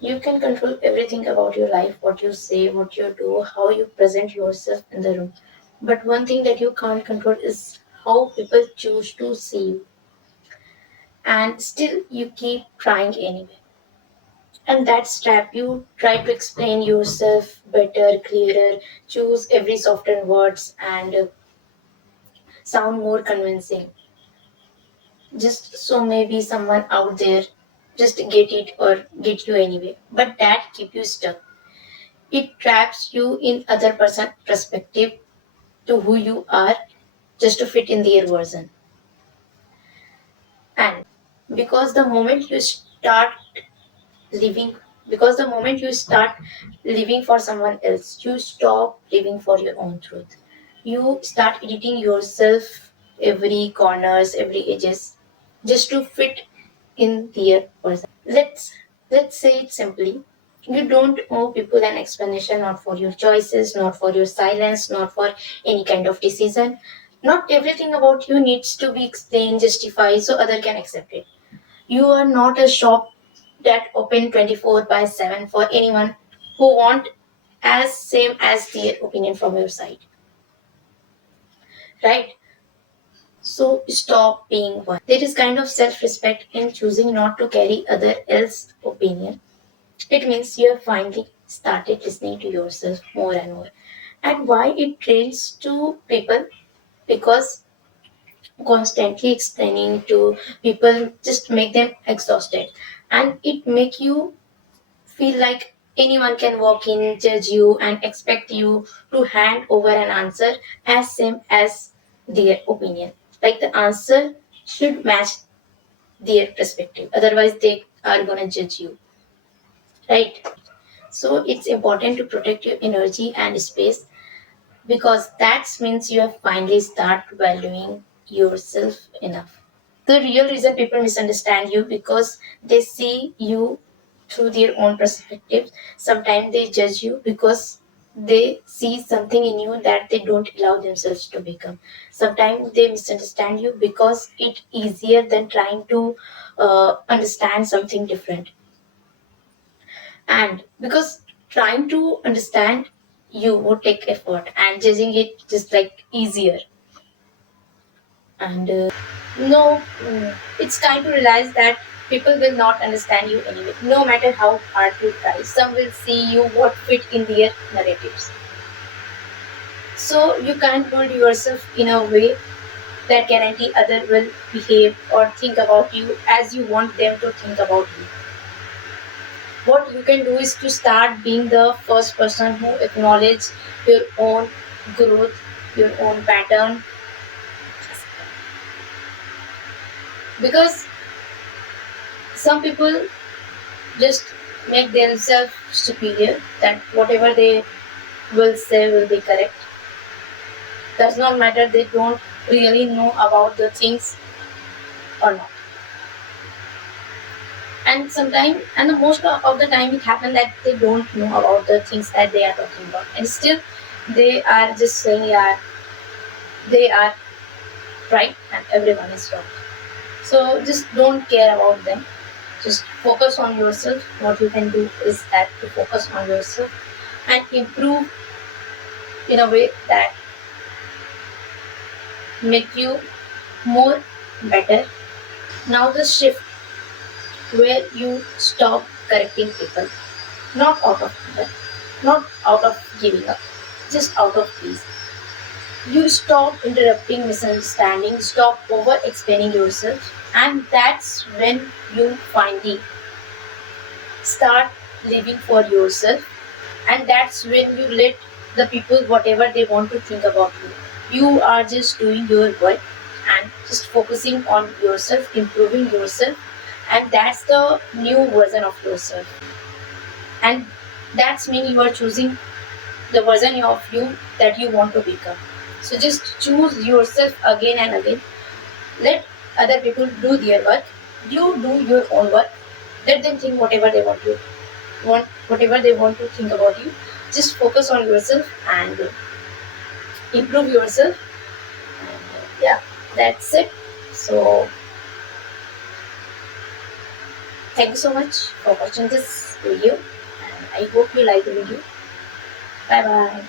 You can control everything about your life, what you say, what you do, how you present yourself in the room. But one thing that you can't control is how people choose to see you. And still, you keep trying anyway. And that's trap. You try to explain yourself better, clearer, choose every softer words and sound more convincing. Just so maybe someone out there just get it or get you anyway. But that keep you stuck. It traps you in other person perspective to who you are just to fit in their version. And because the moment you start living because the moment you start living for someone else, you stop living for your own truth. You start editing yourself every corners, every edges, just to fit in their person. Let's say it simply. You don't owe people an explanation, not for your choices, not for your silence, not for any kind of decision. Not everything about you needs to be explained, justified, so other can accept it. You are not a shop that open 24 by 7 for anyone who want as same as their opinion from your side, right? So stop being one. There is kind of self-respect in choosing not to carry other else opinion. It means you have finally started listening to yourself more and more. And why it trains to people? Because constantly explaining to people just make them exhausted, and it make you feel like anyone can walk in, judge you, and expect you to hand over an answer as same as their opinion. Like the answer should match their perspective. Otherwise, they are gonna judge you, right? So it's important to protect your energy and space because that means you have finally start valuing yourself enough. The real reason people misunderstand you because they see you through their own perspectives. Sometimes they judge you because they see something in you that they don't allow themselves to become. Sometimes they misunderstand you because it's easier than trying to understand something different. And because trying to understand you would take effort and judging it just like easier. And no, it's time to realize that people will not understand you anyway, no matter how hard you try. Some will see you what fit in their narratives. So you can't build yourself in a way that guarantee other will behave or think about you as you want them to think about you. What you can do is to start being the first person who acknowledge your own growth, your own pattern, because some people just make themselves superior, that whatever they will say will be correct. Does not matter, they don't really know about the things or not. And sometimes, and the most of the time it happens that they don't know about the things that they are talking about, and still they are just saying yeah, they are right and everyone is wrong. So just don't care about them, just focus on yourself. What you can do is that to focus on yourself and improve in a way that make you more better. Now the shift where you stop correcting people, not out of anger, not out of giving up, just out of peace. You stop interrupting misunderstanding, stop over explaining yourself, and that's when you finally start living for yourself, and that's when you let the people whatever they want to think about you. You are just doing your work and just focusing on yourself, improving yourself, and that's the new version of yourself. And that's mean you are choosing the version of you that you want to become. So just choose yourself again and again. Let other people do their work. You do your own work. Let them think whatever they want to think about you. Just focus on yourself and improve yourself. And yeah, that's it. So Thank you so much for watching this video, and I hope you like the video. Bye bye.